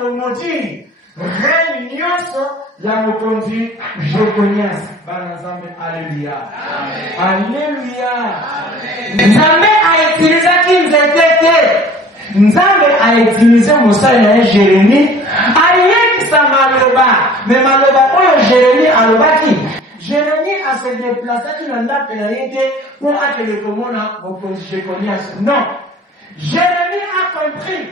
komoti réunion ya mokonzi Jeconias. Bana Nzambe, alléluia. Alléluia. Nzambe a utilisé qui nzete. Nzambe a utilisé Moussa et Jérémie. Ayekisa maloba. Mais maloba oyo Jérémie alobaki. Jérémie a se déplacé qui n'a pas été pour accueillir le monde mokonzi Jeconias. Non. Jérémie a compris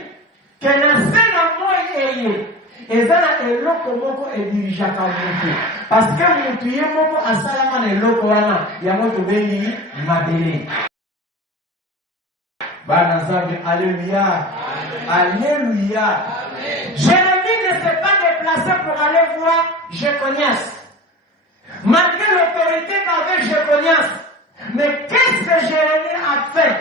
que la scène en moi est et ça est l'autre moko et dirigeaka mutu parce que mutu ye moko asalama na eloko wana ya moto bengi mabele. Bana Nzambe, alléluia. Alléluia. Jérémie ne s'est pas déplacé pour aller voir Jeconias malgré l'autorité qu'avait Jeconias. Mais qu'est-ce que Jérémie a fait?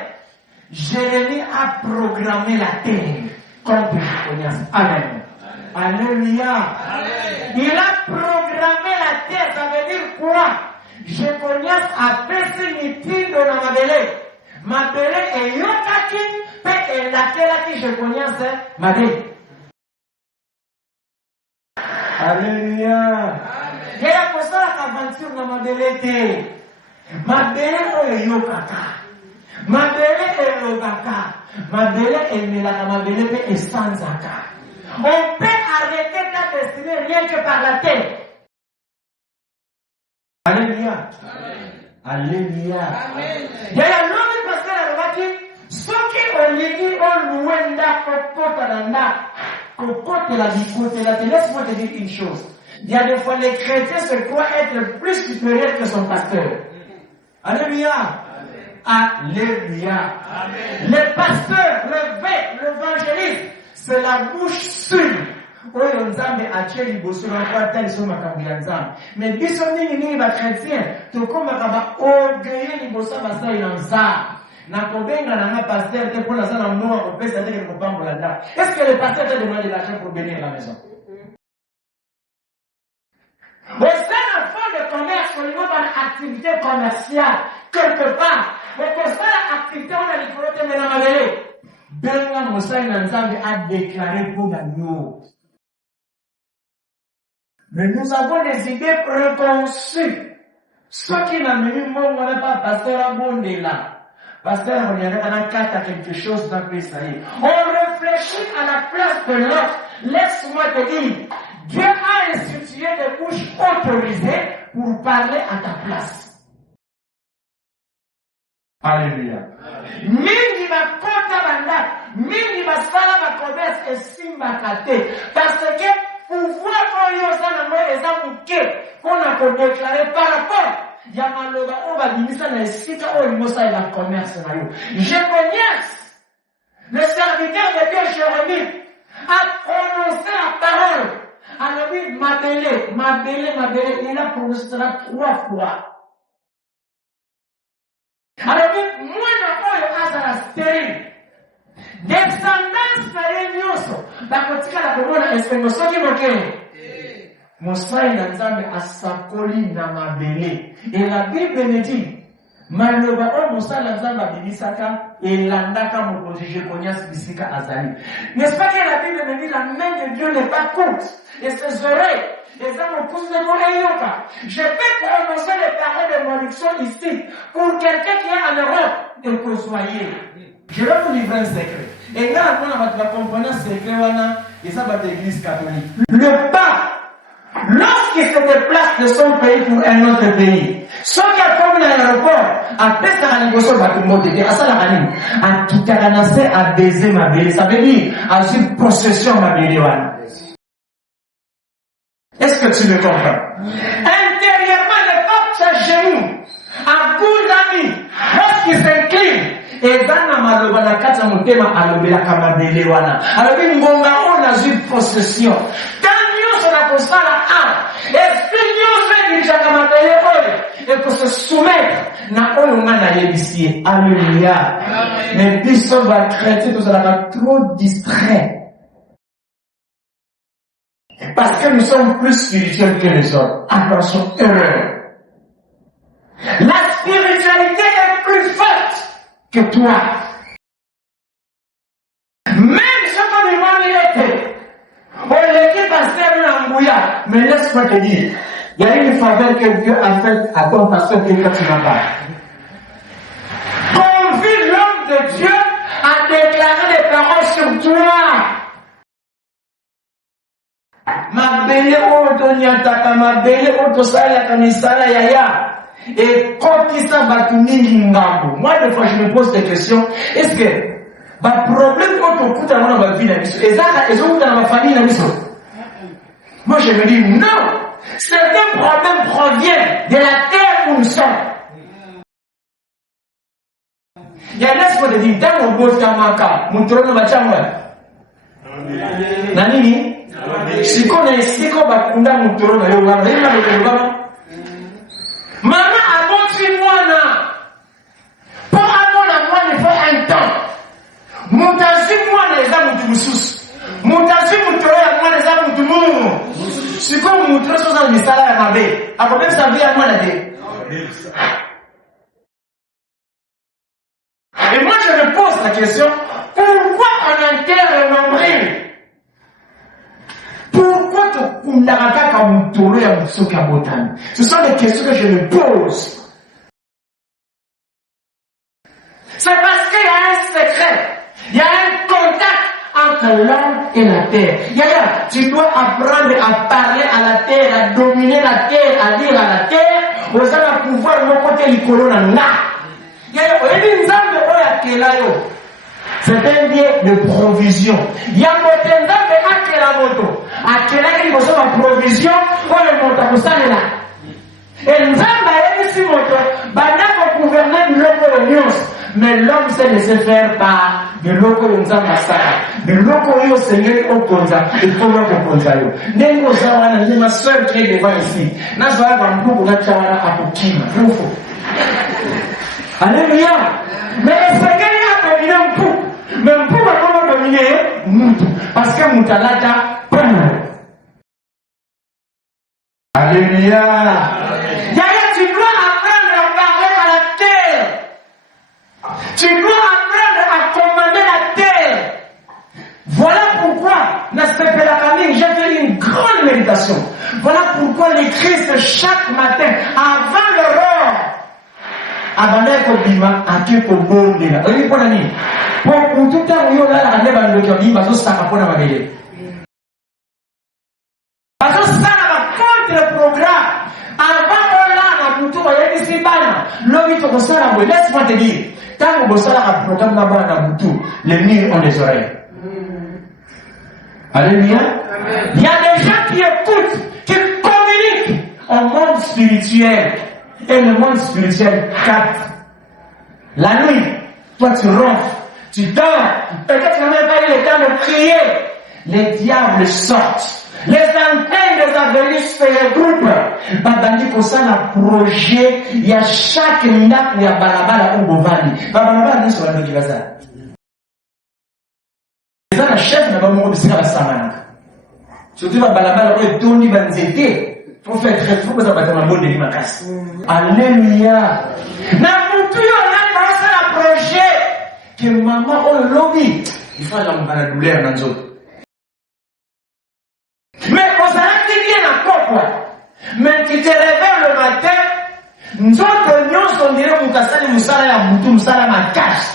Jérémie a programmé la terre contre Jeconias. Amen. Alléluia. Il a programmé la terre. Ça veut dire quoi? Jeconias a fait une dans la Mabele. Mabele est yokaki, et laquelle Jeconias est Mabele. Alléluia. Il y a pour ça l'aventure dans Mabele. Mabele est yokaka. Mabele est yokaka. Mabele est melaka. Mabele est sanzaka. On peut arrêter ta destinée rien que par la tête. Alléluia. Alléluia. Il y a un autre pasteur à l'Obaki. Ceux qui ont lié au Luenda, Cocotte la Bicote, laisse-moi te dire une chose. Il y a des fois les chrétiens se croient être plus supérieurs que son pasteur. Alléluia. Alléluia. Le pasteur, l'évêque, l'évangéliste, c'est la bouche sûre. Oyo Nzambe atie liboso na kwata liso makambo ya Nzambe. Mais biso nini ba chrétien tokomaka ba orgueilleux liboso basali na Nzambe. Na kobenga na nga pasteur te pona sana mnoa kopesa te ko pambola nda. Est-ce que le pasteur t'a demandé l'argent pour bénir la maison? Vous êtes un fond de commerce, au niveau de l'activité commerciale, quelque part. Mais pour ça, l'activité, on a les protéines de la Mabele. Benga Moussa Nzambe a déclaré pour nous. Mais nous avons des idées préconçues. Ceux qui n'ont même pas pasteur à Bondela. Pasteur, on y a quelque chose dans le pays. On réfléchit à la place de l'autre. Laisse-moi te dire, Dieu a institué des bouches autorisées pour parler à ta place. Alléluia. Mingi bakota banda, mingi basala bakommerce esimba kate. Parce que pouvoir oyo sana mo eza muke kona ko déclarer par rapport ya maloba o babimisa na esika o limosa ya commerce na yo. Jeconias, le serviteur de Dieu Jérémie, a prononcé la parole. Alors dit Mabele, Mabele, Mabele, il a prononcé cela 3 fois. Alors, moi, je suis stérile. Descendance Karenioso. Bakotika la corona espengoso qui moke. Mosai na Nzambe asakoli na Mabele. Et la Bible me dit, maloba o Mosai na Nzambe abibisaka elandaka mokonzi Jeconias bisika azali. N'est-ce pas que la Bible me dit la main de Dieu n'est pas courte et ses oreilles les hommes poussent de mon ayoka. Je peux prononcer les paroles de malédiction ici pour quelqu'un qui est en Europe de côtoyer. Je vais vous livrer un secret. Et là, on va comprendre un secret et ça va être l'église catholique. Le pape, lorsqu'il se déplace de son pays pour un autre pays, ceux qui ont comme l'aéroport, après ça, à l'égoso, va tout le monde dire, à ça, la ranime, à Kitaranase, à baiser ma belle, ça veut dire, à une possession ma belle. Est-ce que tu le comprends? Intérieurement, le pape s'agenouille, à bout d'amis, lorsqu'il s'incline, et dans la maloba na kata motema alobela kama belewana. Alors une ngonga on a une possession. Quand nous on a constat la est-ce que nous fait déjà kama belewana et pour se soumettre na on a yebisi. Alléluia. Mais biso va traiter tout ça trop distrait. Parce que nous sommes plus spirituels que les autres. Attention, erreur. La spiritualité est plus forte que toi. Même ce que nous l'était. Alléluia. Mais laisse-moi te dire, il y a une faveur que Dieu a faite à ton pasteur que toi tu n'as pas. Convie l'homme de Dieu à déclarer des paroles sur toi. Mabele oto nyataka mabele oto sala kamisala yaya. Et quand il s'en bat ngambo. Moi des fois je me pose des questions. Est-ce que le problème quand on coûte dans ma vie na biso ils ont dans ma famille na biso. Moi je me dis non. Certains problèmes proviennent de la terre où nous sommes. Il y a laisse-moi te dire dans mon beau tamaka, mon trono bachangwa. Nani? Siko bakunda mutoro na yo wana ina bekobama mama aboti mwana po amona mwana fo un temps mutazi mwana eza mutu mususu mutazi mutoro ya mwana eza mutu mungu siko mutoro soza misala ya mabe akobebisa vie ya mwana te. Et moi je me pose la question, pourquoi on enterre le nombril? Pourquoi tu n'as pas comme tourner à Moussouka-Botane? Ce sont des questions que je me pose. C'est parce qu'il y a un secret. Il y a un contact entre l'homme et la terre. Yaya, tu dois apprendre à parler à la terre, à dominer la terre, à dire à la terre, vous allez pouvoir mon côté les colonnes là. Yaya, c'est un Dieu de provision. Il y a un de la moto. À quelle heure il faut une provision pour le montant pour ça là. Et nous avons ici moto. Banako gouverner de l'eau. Mais l'homme s'est laissé faire par de l'eau que nous avons massacré. De l'eau que nous Seigneur au Konza. Et comment au Konza yo. Nengo zawana ni ma soeur qui est devant ici. Nazoa bambuku na chawana apokima. Fufo. Alléluia. Mais le Seigneur a dominé un peu. Mais pourquoi comment dominer Moutou? Parce que Moutalata, alléluia. Yaya, tu dois apprendre à parler à la terre. Tu dois apprendre à commander la terre. Voilà pourquoi, dans la famille, j'ai fait une grande méditation. Voilà pourquoi le Christ, chaque matin, avant l'aurore, avant d'être bima, à qui pour bon là. Vous voyez quoi, Nani? Pour tout le temps, on a la neba de l'automne, parce que ça va pas la mêler. Parce que ça va contre le programme. Avant on l'a, on a dit ici, l'homme est ça là. Laisse-moi te dire, tant qu'on ça là, un programme là-bas, dans tout, les murs ont des oreilles. Alléluia. Il y a des gens qui écoutent, qui communiquent au monde spirituel. Et le monde spirituel capte. La nuit, toi tu ronfles, tu dors, peut-être tu n'as même pas eu le temps de prier. Les diables sortent. Les antennes des avenues se regroupent. Babandi pour ça, la projet, il y a chaque nappe, il y a balabala ou bovani. Balabala n'est sur la notification. C'est ça la chef n'a pas mon de la samana. Surtout la balabala où est Tony Banzete. Faut faire très fort, ça va être un bon délit ma casse. Alléluia. N'importe où, on a pensé à un projet que maman, on le lobby. Il faut aller à la douleur dans les autres. Mais on s'arrête bien à quoi? Mais tu te réveilles le matin, nous autres, on dirait Moukasali Moussala ya Moutou Moussala ma cache.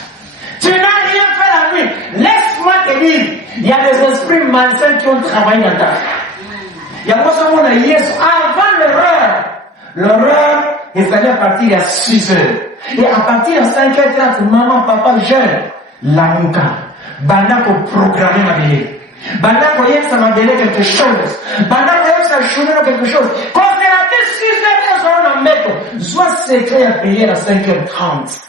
Tu n'as rien fait la nuit. Laisse-moi te dire, il y a des esprits malsains qui ont travaillé dans ta vie. Il y a pas seulement la yes avant l'horreur. L'horreur est allée à partir de 6 heures. Et à partir de 5h30, maman, papa, jeune, la mouka. Banako programmer ma délai. Banako yek ça m'a donné quelque chose. Banako yek ça chômer quelque chose. Quand c'est la 6 heures, on en met. Soit secret à payer à 5h30.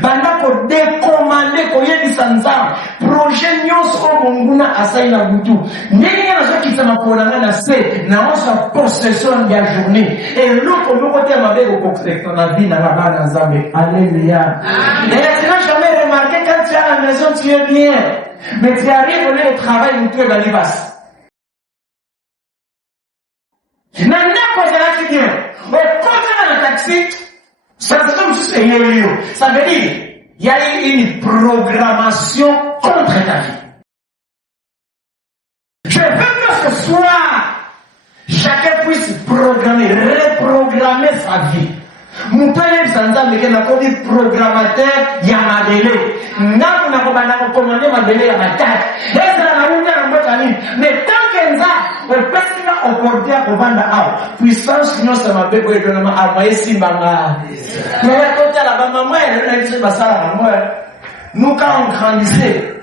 Bandako décommandé koyebisa nzambe projet nyonso monguna asaina butu ndenge nazo kitama kolanga na se na onsa possession ya journée et loko moko te mabe ko connecter na vie na bana nzambe. Alléluia. Et tu n'as jamais remarqué quand tu es à la maison tu es bien mais tu arrives au lieu de travail où tu es dans les basses. Nana kozala ki bien au côté de taxi. Ça veut dire, il y a une programmation contre ta vie. Mutale Sanzambe qui n'a connu programmateur Yamadele. N'a pas commandé Madele à ma tête. Et ça n'a pas eu mais tant que ça, le peuple n'a opporté à vendre à puissance, sinon ça m'a fait à moi ici, maman. Mais la côté là, maman, elle a dit, nous, quand on grandissait,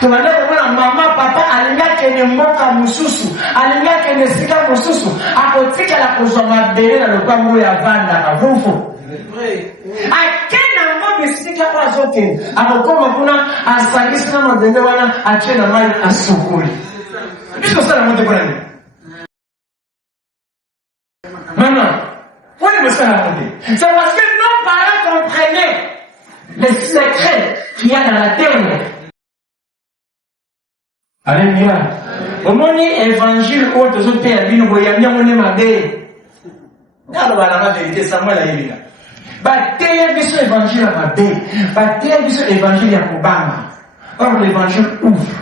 tunataka kuona mama papa alingake ni mboka mususu alingake ni sika mususu akotika la kusoma bele na kwa mwe ya vanda na vufu akena mboga sika kwa zote akokoma kuna asagisi na mwenye wana achena mali asukuli hizo sana mmoja kwa nini mama wewe msana mmoja c'est parce que nos parents comprenaient les secrets qu'il y a dans la terre. Alléluia. Au moment évangile où tous autres pays viennent voyager, on est madé. Car la vérité, Samuel a dit là. Bataille biso évangile à madé. Bataille biso évangile à Obama. Or l'évangile ouvre.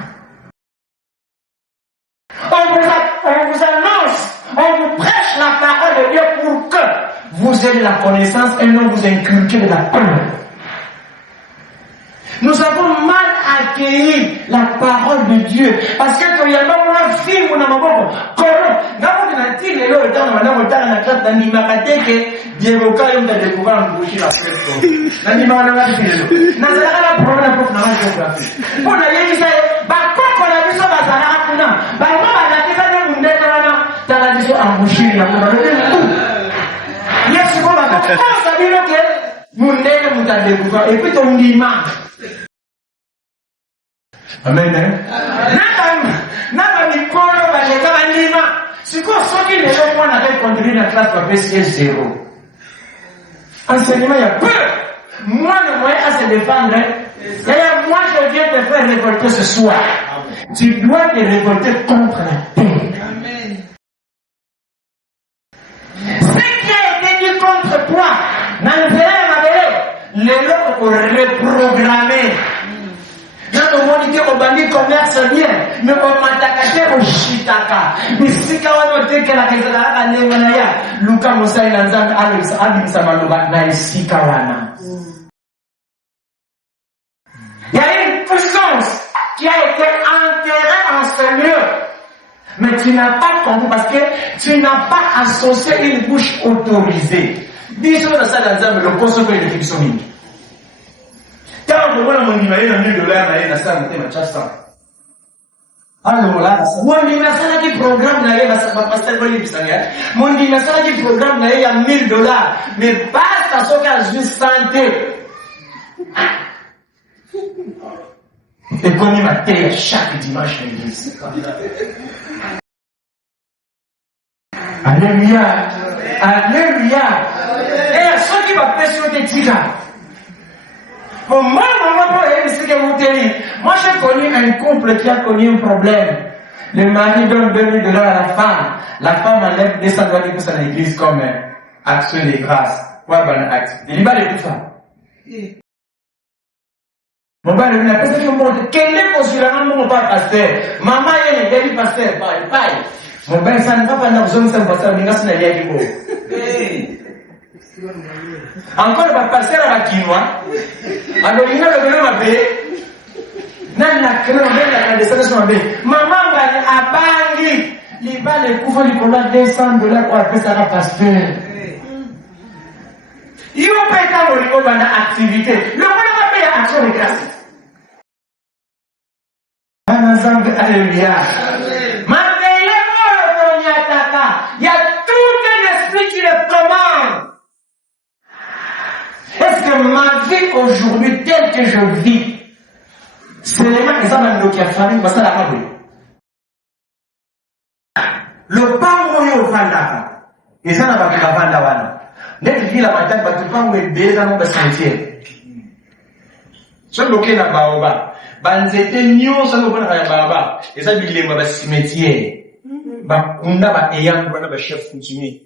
On vous annonce, on vous prêche la parole de Dieu pour que vous ayez la connaissance et non vous inculquez de la peur. Nous avons mal accueilli la parole de Dieu. Parce que quand il y a un film ou un moment, comment on a dit les lois dans la classe d'animateur que Dieu vous a découvert en bouche la fête. L'animateur dit n'a pas problème pour la géographie. Pour la yémisa, bah pourquoi la vision va s'arrêter maintenant? Bah moi la vision de mon déclarant dans la vision en bouche la tout. Yes, on va pas ça dit que mon déclarant vous a découvert et puis ton image. Amen. Naka mikolo baleka bandima. Siko soki lelo mwana na conduire la classe va PCS 0. Enseignement il y a peu. Moi le moyen à se défendre. Et moi je viens te faire révolter ce soir. Tu dois te révolter contre la terre. Amen. Ce qui a été dit contre toi, n'enverra ma belle, les lots pour reprogrammer. Dans le monde, on bandit commerce bien, mais on m'attaque au shitaka. Mais si on note que la question de la Némanaya, Luka Moussa et Nanzan, Alim Samaloba, Naïsi Kawana. Il y a une puissance qui a été enterrée en ce lieu. Mais tu n'as pas compris parce que tu n'as pas associé une bouche autorisée. Dis-moi dans ça, Nanzan, le poste de l'élection. Quand on voit mon numéro de $1000, na ça me fait ça. Alors là, mon numéro de programme na yé na pasteur Bolib Sanga. Mon numéro de programme na yé à $1000, mais pas ça ce cas juste santé. Et comme il m'a dit chaque dimanche à l'église. Alléluia. Alléluia. Et ceux qui va pression des tigres. Pour moi, moi j'ai connu un couple qui a connu un problème. Le mari donne $2000 à la femme. La femme enlève $200 pour son église comme action de grâce. Ouais, bon acte. Il va de tout ça. Mon père, il a fait ce monde. Quel est postulant mon père pasteur? Maman, il est pasteur. Bye. Mon père, ça ne va pas dans zone sans pasteur. Mais là, c'est la vie qui encore le pasteur à la quinoa. Alors il a le vélo à paix. N'a la clé à la destination à paix. Maman va à Bangui. Il va les couvrir du collant $200 pour appeler ça la pasteur. Il va payer quand on lui va dans activité. Le monde va payer action de grâce. Alléluia. Il y a tout un esprit qui le commande. Est-ce que ma vie aujourd'hui, telle que je vis, c'est les gens qui ont qui a fallu passer la parole. Le pango au Vandaka, et ça n'a pas pu la Vandawana. N'est-ce qu'il a matin, pas tout pango est déjà dans le cimetière. Ce bloqué n'a pas au bas. Banzete nyo, ça ne peut pas baba. Et ça, il est dans le cimetière. Bah, on a un chef coutumier.